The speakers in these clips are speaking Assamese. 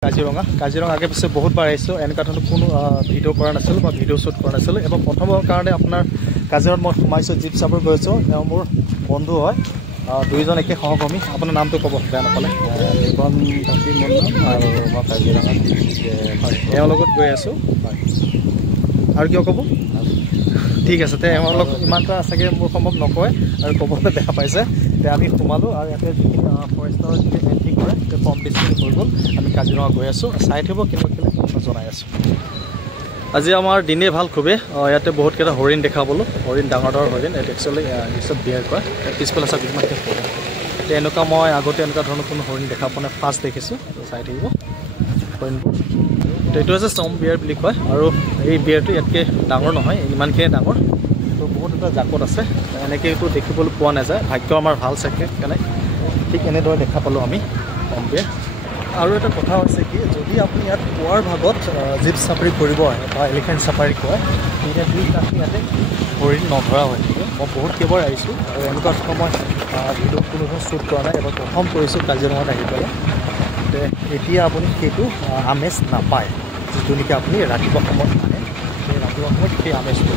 কাজিৰঙা আগে পিছে বহুতবাৰ আহিছোঁ এনেকুৱা ধৰণৰ কোনো ভিডিঅ' কৰা নাছিলোঁ বা ভিডিঅ' শ্বুট কৰা নাছিলোঁ এবাৰ প্ৰথমৰ কাৰণে আপোনাৰ কাজিৰঙাত মই সোমাইছোঁ জীপ চাফাৰী গৈছোঁ এওঁ মোৰ বন্ধু হয় দুইজন একে সহকৰ্মী আপোনাৰ নামটো ক'ব বেয়া নাপালে নিপন কাতি মণ্ডল আৰু মই কাজিৰঙাত হয় এওঁৰ লগত গৈ আছোঁ হয় আৰু কিয় ক'ব ঠিক আছে তে এওঁৰ লগত ইমান এটা চাগে মোৰ সম্ভৱ নকয় আৰু ক'বলৈ বেয়া পাইছে তে আমি সোমালোঁ আৰু ইয়াতে যিখিনি ফৰেষ্টৰ যিখিনি এণ্ট্ৰি কৰে তে কম বেছি হৈ গ'ল আমি কাজিৰঙা গৈ আছোঁ চাই থাকিব কেনেকুৱা মই জনাই আছোঁ আজি আমাৰ দিনেই ভাল খুবেই ইয়াতে বহুতকেইটা হৰিণ দেখা পালোঁ হৰিণ ডাঙৰ হৰিণ এইটো একচুৱেলি ইংলিছত বিয়াৰ কৰে পিছফালে চাওক কিমানকৈ হৰিণ তে এনেকুৱা মই আগতে এনেকুৱা ধৰণৰ কোনো হৰিণ দেখা পোৱা নাই ফাৰ্ষ্ট দেখিছোঁ চাই থাকিব হৰিণবোৰ তো এইটো হৈছে চম বিয়াৰ বুলি কয় আৰু এই বিয়াৰটো ইয়াতকৈ ডাঙৰ নহয় ইমানখিনিয়ে ডাঙৰ তো বহুত এটা জাকত আছে এনেকৈ এইটো দেখিবলৈ পোৱা নাযায় ভাগ্য আমাৰ ভাল চাগে সেইকাৰণে ঠিক এনেদৰে দেখা পালোঁ আমি চম বিয়াৰ আৰু এটা কথা হৈছে কি যদি আপুনি ইয়াত পুৱাৰ ভাগত জীপ চাফাৰী কৰিব আহে বা এলিফেণ্ট চাফাৰী কয় তেতিয়া আপুনি ইয়াতে হৰিণ নধৰা হৈ থাকে মই বহুত কেইবাৰ আহিছোঁ আৰু এনেকুৱা ধৰণৰ মই ভিডিঅ' কোনো ধৰণৰ শ্বুট কৰা নাই এবাৰ প্ৰথম কৰিছোঁ কাজিৰঙাত আহি পেলাই এতিয়া আপুনি সেইটো আমেজ নাপায় যিটো নেকি আপুনি ৰাতিপুৱা সময়ত আহে সেই ৰাতিপুৱা সময়ত সেই আমেজটো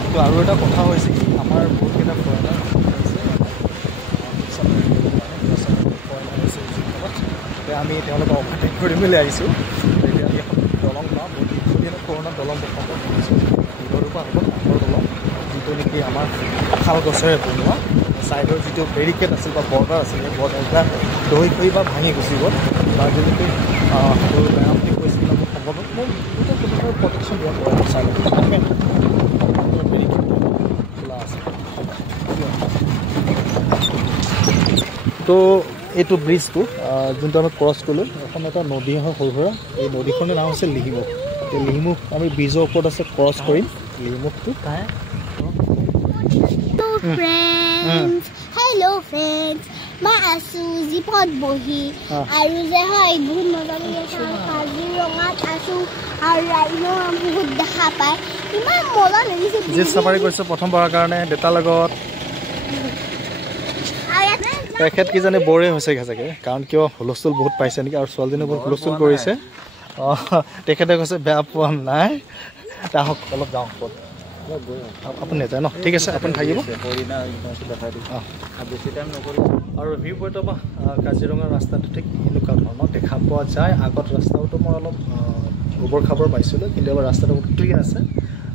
কিন্তু আৰু এটা কথা হৈছে কি আমাৰ বহুতকেইটা ফৰেনাৰ আমি তেওঁলোকক অভাৰটেক কৰি মেলি আহিছোঁ এতিয়া আমি এখন দলং পাওঁ বহুত দীঘলীয়া পুৰণা দলং দেখাব খুজিছোঁ দীঘলৰ পৰা হ'ব কাঠৰ দলং যিটো নেকি আমাৰ শাল গছেৰে বনোৱা ছাইডৰ যিটো বেৰিকেড আছিল বা বৰ্ডাৰ আছিল সেই বৰ্ডাৰটা দহি কৰি বা ভাঙি গুচি গ'ল বা যেনেকৈ বেয়া বুলি কৈছিল মোৰ সম্ভৱত মোৰ গোটেই প্ৰটেকশ্যন দিয়া কৰা ছাইডত বেৰিকেড খোলা আছে তো এইটো ব্ৰিজটো যোনটো আমি ক্ৰছ কৰিলোঁ এখন এটা নদী হয় সৰু সুৰা এই নদীখনৰ নাম হৈছে লিহিমুখ এই লিহিমুখ আমি ব্ৰিজৰ ওপৰত আছে ক্ৰছ কৰিম লিহিমুখটো হেল্ল' ফ্ৰেণ্ডছ মই আছোঁ জীপত বহি আৰু যে হয় বহুত মজা লাগি আছে কাজিৰঙাত আছোঁ আৰু ৰাইনো বহুত দেখা পায় ইমান মজা লাগিছে জীপ চাফাৰী কৰিছোঁ প্ৰথমবাৰৰ কাৰণে দেউতাৰ লগত তেখেত কিজানি বৰে হৈছেগৈ চাগে কাৰণ কিয় হুলস্থুল বহুত পাইছে নেকি আৰু ছোৱালীজনীয়ে বহুত হুলস্থুল কৰিছে তেখেতে কৈছে বেয়া পোৱা নাই তাহক অলপ যাওঁ আপুনি নেযায় ন ঠিক আছে আপুনি থাকিব আৰু ভিউ পইণ্টৰ পৰা কাজিৰঙাৰ ৰাস্তাটো ঠিক এনেকুৱা ধৰণৰ দেখা পোৱা যায় আগত ৰাস্তাটো মই অলপ গোবৰ খাবৰ পাইছিলোঁ কিন্তু এবাৰ ৰাস্তাটো বহুত ক্লিয়াৰ আছে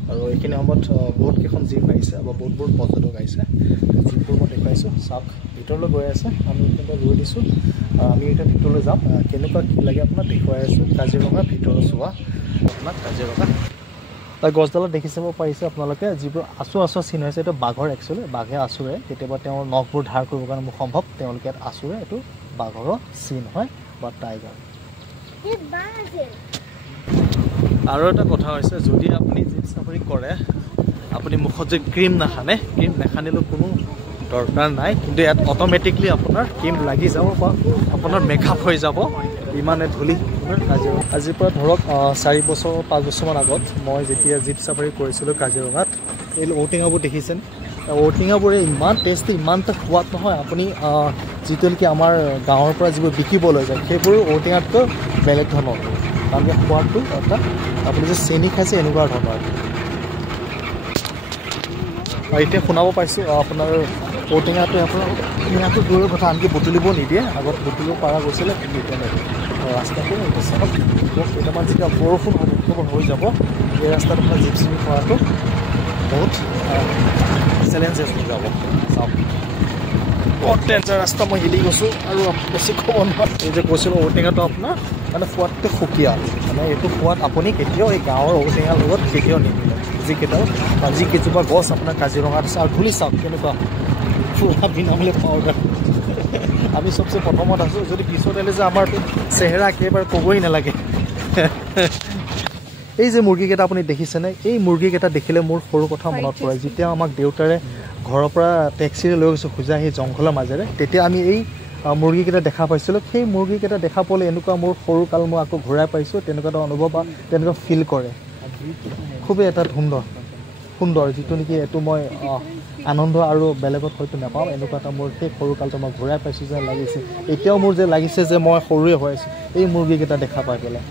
আৰু এইখিনি সময়ত বহুতকেইখন জীপ আহিছে বা বহুত পৰ্যটক আহিছে জীপবোৰ মই দেখুৱাইছোঁ চাওক ভিতৰলৈ গৈ আছে আমি এইখিনিতে ৰৈ দিছোঁ আমি এতিয়া ভিতৰলৈ যাম কেনেকুৱা কি লাগে আপোনাক দেখুৱাই আছোঁ কাজিৰঙা ভিতৰত চোৱা আপোনাক কাজিৰঙা গছডালত দেখি চাব পাৰিছে আপোনালোকে যিবোৰ আঁচু চিন হৈছে এইটো বাঘৰ একচুৱেলি বাঘে আঁচুৰে কেতিয়াবা তেওঁৰ নখবোৰ ধাৰ কৰিবৰ কাৰণে মোৰ সম্ভৱ তেওঁলোকে ইয়াত আঁচুৰে এইটো বাঘৰৰ চিন হয় বা টাইগাৰ আৰু এটা কথা হৈছে যদি আপুনি জীপ চাফাৰী কৰে আপুনি মুখত যে ক্ৰীম নাসানে ক্ৰীম নাসানিলেও কোনো দৰকাৰ নাই কিন্তু ইয়াত অট'মেটিকলি আপোনাৰ ক্ৰীম লাগি যাব বা আপোনাৰ মেকআপ হৈ যাব ইমানে ধূলি কাজিৰঙা আজিৰ পৰা ধৰক 4 বছৰ 5 বছৰমান আগত মই যেতিয়া জীপ চাফাৰী কৰিছিলোঁ কাজিৰঙাত এই ঔটেঙাবোৰ দেখিছেনে ঔটেঙাবোৰে ইমান টেষ্টি ইমান এটা সোৱাদ নহয় আপুনি যিটো নেকি আমাৰ গাঁৱৰ পৰা যিবোৰ বিকিবলৈ যায় সেইবোৰ ঔটেঙাতকৈ বেলেগ ধৰণৰ কাৰণ কি সোৱাদটো এটা আপুনি যে চেনি খাইছে এনেকুৱা ধৰণৰ এতিয়া শুনাব পাইছোঁ আপোনাৰ ঔটেঙাটো আপোনাৰ টেঙাটো দূৰৰ কথা আনকি বুটলিব নিদিয়ে আগত বুটলিব পৰা গৈছিলে কিন্তু এতিয়া নিদিয়ে ৰাস্তাটো এতিয়া চাওক কেইটামান যেতিয়া বৰষুণ হৈ যাব এই ৰাস্তাত আপোনাৰ জীপ চিপি কৰাটো বহুত চেলেঞ্জেছ হৈ যাব চাওক বহুত ডেঞ্জাৰ ৰাস্তা মই হিলি গৈছোঁ আৰু বেছি ক'ব নোৱাৰোঁ এই যে কৈছিলোঁ ঔটেঙাটো আপোনাৰ মানে সোৱাদটো সুকীয়া মানে এইটো সোৱাদ আপুনি কেতিয়াও এই গাঁৱৰ ঔটেঙাৰ লগত কেতিয়াও নিমিলে যিকেইজোপা গছ আপোনাৰ কাজিৰঙাত আছে আৰু ধূলি চাওক কেনেকুৱা পুৰা বিনামূলীয়া পাউডাৰ আমি চবচে প্ৰথমত আছোঁ যদি পিছত এলে যে আমাৰতো চেহেৰা একেবাৰে ক'বই নালাগে এই যে মুৰ্গীকেইটা আপুনি দেখিছেনে এই মুৰ্গীকেইটা দেখিলে মোৰ সৰু কথা মনত পৰে যেতিয়া আমাক দেউতাৰে ঘৰৰ পৰা টেক্সিৰে লৈ গৈছোঁ খোজা সেই জংঘলৰ মাজেৰে তেতিয়া আমি এই মুৰ্গীকেইটা দেখা পাইছিলোঁ সেই মুৰ্গীকেইটা দেখা পালে এনেকুৱা মোৰ সৰুকাল মই আকৌ ঘূৰাই পাইছোঁ তেনেকুৱা এটা অনুভৱ বা তেনেকুৱা ফিল কৰে খুবেই এটা সুন্দৰ সুন্দৰ যিটো নেকি এইটো মই আনন্দ আৰু বেলেগত হয়তো নাপাওঁ এনেকুৱা এটা মোৰ সেই সৰুকালটো মই ঘূৰাই পাইছোঁ যেন লাগিছে এতিয়াও মোৰ যে লাগিছে যে মই সৰুৱে হৈ আছোঁ এই মুৰ্গীকেইটা দেখা পাই পেলাই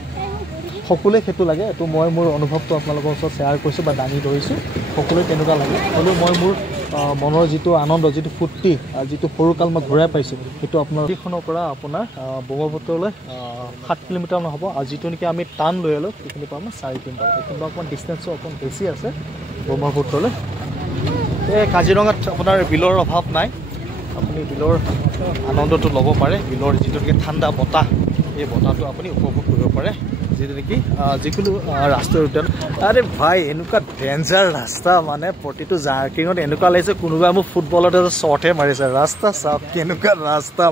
সকলোৱে সেইটো লাগে এইটো মই মোৰ অনুভৱটো আপোনালোকৰ ওচৰত শ্বেয়াৰ কৰিছোঁ বা দাঙি ধৰিছোঁ সকলোৱে তেনেকুৱা লাগে হ'লেও মই মোৰ মনৰ যিটো আনন্দ যিটো ফূৰ্তি যিটো সৰুকাল মই ঘূৰাই পাইছোঁ সেইটো আপোনাৰ নদীখনৰ পৰা আপোনাৰ ব্ৰহ্মপুত্ৰলৈ 7 কিলোমিটাৰ নহ'ব আৰু যিটো নেকি আমি টান লৈ আলোঁ সেইখিনিৰ পৰা আমাৰ 4 কিলোমিটাৰ এইখিনি অকণমান ডিষ্টেঞ্চো অকণমান বেছি আছে ব্ৰহ্মপুত্ৰলৈ এই কাজিৰঙাত আপোনাৰ বিলৰ অভাৱ নাই আপুনি বিলৰ আনন্দটো ল'ব পাৰে বিলৰ যিটো নেকি ঠাণ্ডা বতাহ এই বতাহটো আপুনি উপভোগ কৰিব পাৰে যিটো নেকি যিকোনো ৰাষ্ট্ৰীয় উদ্যান আৰে ভাই এনেকুৱা ডেঞ্জাৰ ৰাস্তা মানে প্ৰতিটো জাৰ্কিঙত এনেকুৱা লাগিছে কোনোবাই মোক ফুটবলত শ্বটহে মাৰিছে ৰাস্তা চাওক কেনেকুৱা ৰাস্তা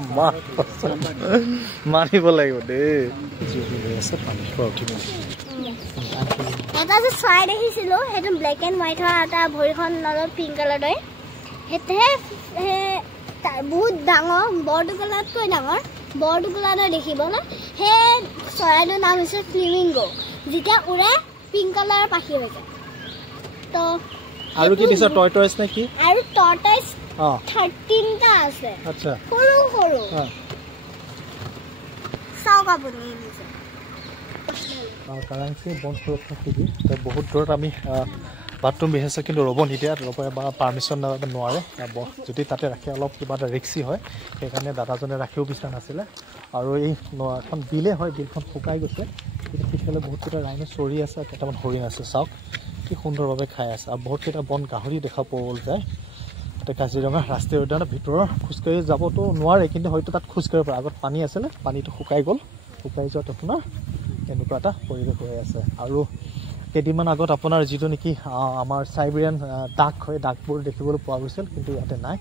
মাৰিব লাগিব দেই আছে পানীৰ পৰা উঠি এটা যে চৰাই দেখিছিলোঁ সেইটো ব্লেক এণ্ড হোৱাইট হয় এটা ভৰিখন অলপ পিংক কালাৰ দৰে সেইটোহে বহুত ডাঙৰ বৰটোকোলাতকৈ ডাঙৰ বৰটোকোলা দেখিবলৈ সেই চৰাইটোৰ নাম হৈছে ফ্লেমিংগো যেতিয়া উৰে পিংক কালাৰৰ পাখি হৈ যায় তো আৰু কি দিছে টৰ্টইছ নে কি আৰু টৰ্টইছ 13টা আছে আচ্ছা সৰু সৰু চাওক আপুনি নিজে কাৰাংচি বন সুৰক্ষা শিবিৰ বহুত দূৰত আমি বাথৰুম বিহেছে কিন্তু ৰ'ব নিদিয়ে বা পাৰ্মিশ্যন নোৱাৰে যদি তাতে ৰাখে অলপ কিবা এটা ৰিক্সি হয় সেইকাৰণে দাদাজনে ৰাখিও বিচৰা নাছিলে আৰু এই এখন বিলে হয় বিলখন শুকাই গৈছে কিন্তু পিছফালে বহুতকেইটা ৰাইনো চৰি আছে আৰু কেইটামান হৰিণ আছে চাওক কি সুন্দৰভাৱে খাই আছে আৰু বহুতকেইটা বন গাহৰি দেখা পোৱা যায় তাতে কাজিৰঙা ৰাষ্ট্ৰীয় উদ্যানৰ ভিতৰৰ খোজকাঢ়ি যাবতো নোৱাৰে কিন্তু হয়তো তাত খোজকাঢ়িব পাৰে আগত পানী আছিলে পানীটো শুকাই গ'ল শুকাই যোৱাত আপোনাৰ এনেকুৱা এটা পৰিৱেশ হৈ আছে আৰু কেইদিনমান আগত আপোনাৰ যিটো নেকি আমাৰ চাইবেৰিয়ান ডাক হয় ডাকবোৰ দেখিবলৈ পোৱা গৈছিল কিন্তু ইয়াতে নাই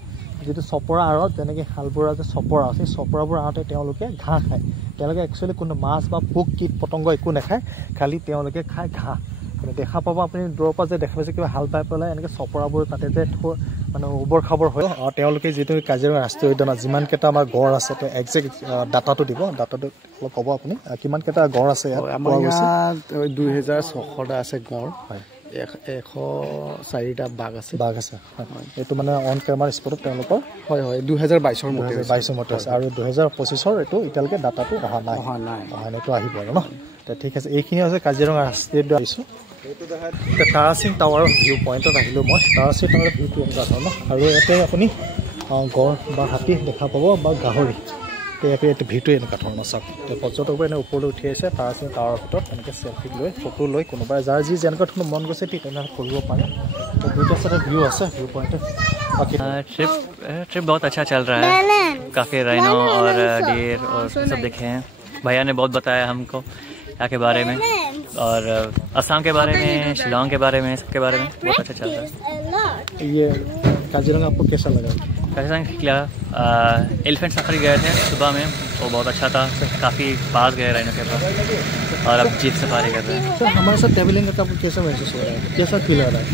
যিটো চপৰা আঁৰত যেনেকৈ শালবৰা যে চপৰা আছে সেই চপৰাবোৰ আঁৰতে তেওঁলোকে ঘাঁহ খায় তেওঁলোকে একচুৱেলি কোনো মাছ বা পোক কীট পতংগ একো নাখায় খালি তেওঁলোকে খায় ঘাঁহ দেখা পাব আপুনি দূৰৰ পৰা যে দেখা পাইছে কিবা হাল বাই পেলাই এনেকৈ চপৰাবোৰ তাতে যে মানে উবৰ খাবৰ হয় তেওঁলোকে যিটো কাজিৰঙা ৰাষ্ট্ৰীয় উদ্যানত যিমানকেইটা আমাৰ গড় আছে তেওঁ একজেক্ট ডাটাটো দিব ডাটাটো অলপ ক'ব আপুনি কিমানকেইটা গড় আছে আমাৰ ইয়াত 2600টা আছে গড় হয় 104টা বাঘ আছে এইটো মানে অন কেমেৰা স্পটত তেওঁলোকৰ হয় 2022ৰ মতে আছে আৰু 2025ৰ এইটো এতিয়ালৈকে ডাটাটো অহা নাই এইটো আহিব আৰু ন ঠিক আছে এইখিনি হৈছে কাজিৰঙা ৰাষ্ট্ৰীয় উদ্যান আহিছোঁ তাৰাসিং টাৱাৰৰ ভিউ পইণ্টত আহিলোঁ মই তাৰাসিং টাৱাৰৰ ভিউটো এনেকুৱা ধৰণৰ আৰু ইয়াতে আপুনি গড় বা হাতী দেখা পাব বা গাহৰি ইয়াতে ভিউটো এনেকুৱা ধৰণৰ চাওক পৰ্যটকবোৰ এনে ওপৰলৈ উঠি আহিছে তাৰাসিং টাৱাৰৰ ভিতৰত এনেকৈ চেলফি লৈ ফটো লৈ কোনোবাই যাৰ যি যেনেকুৱা ধৰণৰ মন গৈছে ঠিক তেনেকৈ কৰিব পাৰে দুটা চাইডে ভিউ আছে ভিউ পইণ্টত ट्रिप बहुत अच्छा चल रहा है काफ़ी राइनो और डियर और सब देखे हैं भैया ने बहुत बताया हमको यहाँ के बारे में और असम के बारे में शिलोंग के बारे में सबके बारे में बहुत अच्छा चल रहा है ये काजीरंगा आपको कैसा लगा काजीरंगा एलिफेंट सफारी गए थे सुबह में वो बहुत अच्छा था काफ़ी पास गए राइनो के पास और अब जीप सफारी कर रहे हैं सर हमारे साथ ट्रैवलिंग का आपको कैसा महसूस हो रहा है कैसा फील हो रहा है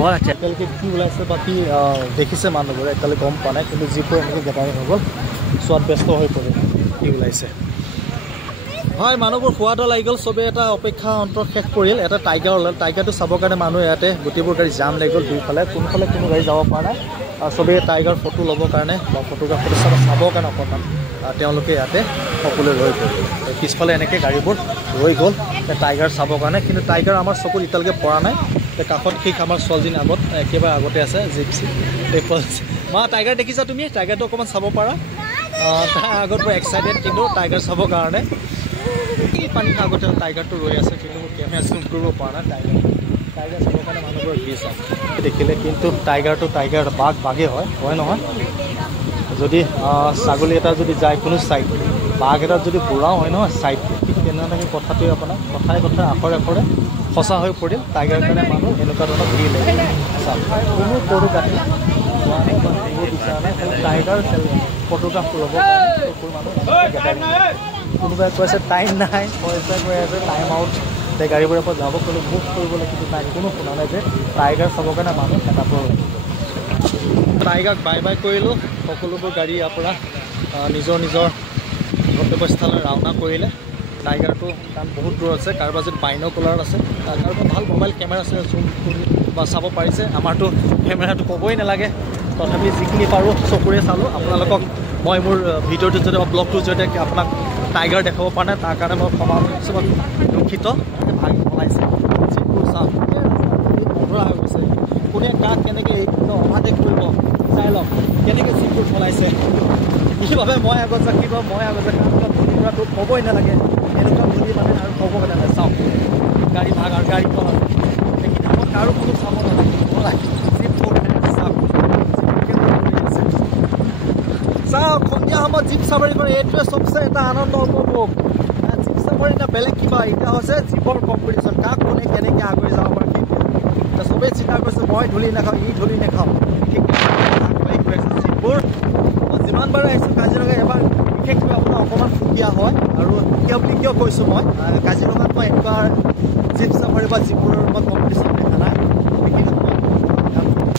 बहुत अच्छा এতিয়ালৈকে কি ওলাইছে বাকী দেখিছে মানুহবোৰে এতিয়ালৈকে গম পোৱা নাই কিন্তু যিবোৰ এনেকৈ গেটাৰিং হৈ গ'ল চোৱাত ব্যস্ত হৈ পৰিল কি ওলাইছে হয় মানুহবোৰ খোৱাটো লাগি গ'ল চবেই এটা অপেক্ষা অন্তত শেষ কৰিল এটা টাইগাৰ ওলাল টাইগাৰটো চাবৰ কাৰণে মানুহ ইয়াতে গোটেইবোৰ গাড়ী জাম লাগি গ'ল দুইফালে কোনফালে কোনো গাড়ী যাব পৰা নাই আৰু চবেই টাইগাৰ ফটো ল'বৰ কাৰণে বা ফটোগ্ৰাফ চাবৰ কাৰণে অকণমান তেওঁলোকে ইয়াতে সকলোৱে ৰৈ গ'ল পিছফালে এনেকৈ গাড়ীবোৰ ৰৈ গ'ল টাইগাৰ চাবৰ কাৰণে কিন্তু টাইগাৰ আমাৰ চকুত এতিয়ালৈকে পৰা নাই কাষত ঠিক আমাৰ ছোৱালীজনী আগত একেবাৰে আগতে আছে জিপচি মা টাইগাৰ দেখিছা তুমি টাইগাৰটো অকণমান চাব পাৰা তাৰ আগত বৰ এক্সাইটেড কিন্তু টাইগাৰ চাবৰ কাৰণে পানী আগতে টাইগাৰটো ৰৈ আছে কিন্তু কেমেৰা জুম কৰিব পৰা নাই টাইগাৰ চাবৰ কাৰণে মানুহবোৰ ভিৰ আছে দেখিলে কিন্তু টাইগাৰটো টাইগাৰ বাঘে হয় নহয় যদি ছাগলী এটা যদি যায় কোনো ছাইড বাঘ এটা যদি বুঢ়াও হয় নহয় ছাইড ঠিক তেনেধৰণে কথাটোৱে আপোনাৰ কথাই আখৰে সঁচা হৈ পৰিল টাইগাৰ কাৰণে মানুহ এনেকুৱা ধৰণৰ ভিৰ লাগে কোনো সৰু গাড়ী বিচৰা নাই টাইগাৰ ফটোগ্ৰাফ ল'ব কোনোবাই কৈ আছে টাইম নাই পইচা কৈ আছে টাইম আউট গাড়ীবোৰৰ পৰা যাব গ'লে বুক কৰিবলৈ কিন্তু টাইম কোনো শুনা নাই যে টাইগাৰ চাবৰ কাৰণে মানুহ এটাব লাগিব টাইগাৰক বাই বাই কৰিলোঁ সকলোবোৰ গাড়ী ইয়াৰ পৰা নিজৰ গন্তব্যস্থানলৈ ৰাওনা কৰিলে টাইগাৰটো কাৰণ বহুত দূৰ আছে কাৰোবাৰ যদি বাইন'কুলাৰ আছে কাৰোবাৰ ভাল মোবাইল কেমেৰা আছে জুম কৰি বা চাব পাৰিছে আমাৰতো কেমেৰাটো ক'বই নালাগে তথাপি যিখিনি পাৰোঁ চকুৰে চালোঁ আপোনালোকক মই মোৰ ভিডিঅ'টোৰ জৰিয়তে বা ব্লগটোৰ জৰিয়তে আপোনাক টাইগাৰ দেখাব পৰা নাই তাৰ কাৰণে মই ক্ষমা কৰিছোঁ বা দুখিত ভাগি পলাইছে যিবোৰ চাওক অধৰা হৈ গৈছে কোনে কাক কেনেকৈ অভাদেশ কৰিব চাই লওক কেনেকৈ যিবোৰ চলাইছে কিভাৱে মই আগত যাম কিবা মই আগত যাম কাৰণ ধূলি কৰাটো ক'বই নালাগে এনেকুৱা ধূলি মানে আৰু ক'ব নালাগে চাওক গাড়ী ভাগ আৰু গাড়ী পলা সেইখিনি মই কাৰো কোনো চাব নালাগে পলাই জীপ চাওক চাওক সন্ধিয়া সময়ত জীপ চাফাৰী কৰে এইটোৱে চবচে এটা আনন্দ উপভোগ জীপ চাফাৰী না বেলেগ কিবা এতিয়া হৈছে জীপৰ কম্পিটিশ্যন কাক কোনে কেনেকৈ আগুৱাই যাব পাৰে সেইটোৱে চবেই চিন্তা কৰিছে মই ধূলি নাখাওঁ ই ধূলি নাখাওঁ ঠিক আগবাঢ়ি গৈ আছে জীপবোৰ মই যিমান বাৰ আহিছোঁ কাজিৰঙা এবাৰ বিশেষকৈ আপোনাৰ অকণমান সুকীয়া হয় আৰু সুকীয়া বুলি কিয় কৈছোঁ মই কাজিৰঙাত মই এনেকুৱা জীপ চাফাৰী বা জীপৰ মই কম্পিটিশ্যন